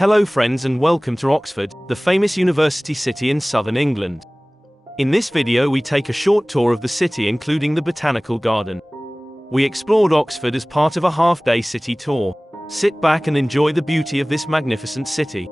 Hello friends and welcome to Oxford, the famous university city in southern England. In this video we take a short tour of the city including the Botanical Garden. We explored Oxford as part of a half-day city tour. Sit back and enjoy the beauty of this magnificent city.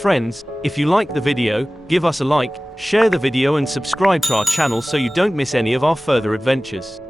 Friends, if you like the video, give us a like, share the video and subscribe to our channel so you don't miss any of our further adventures.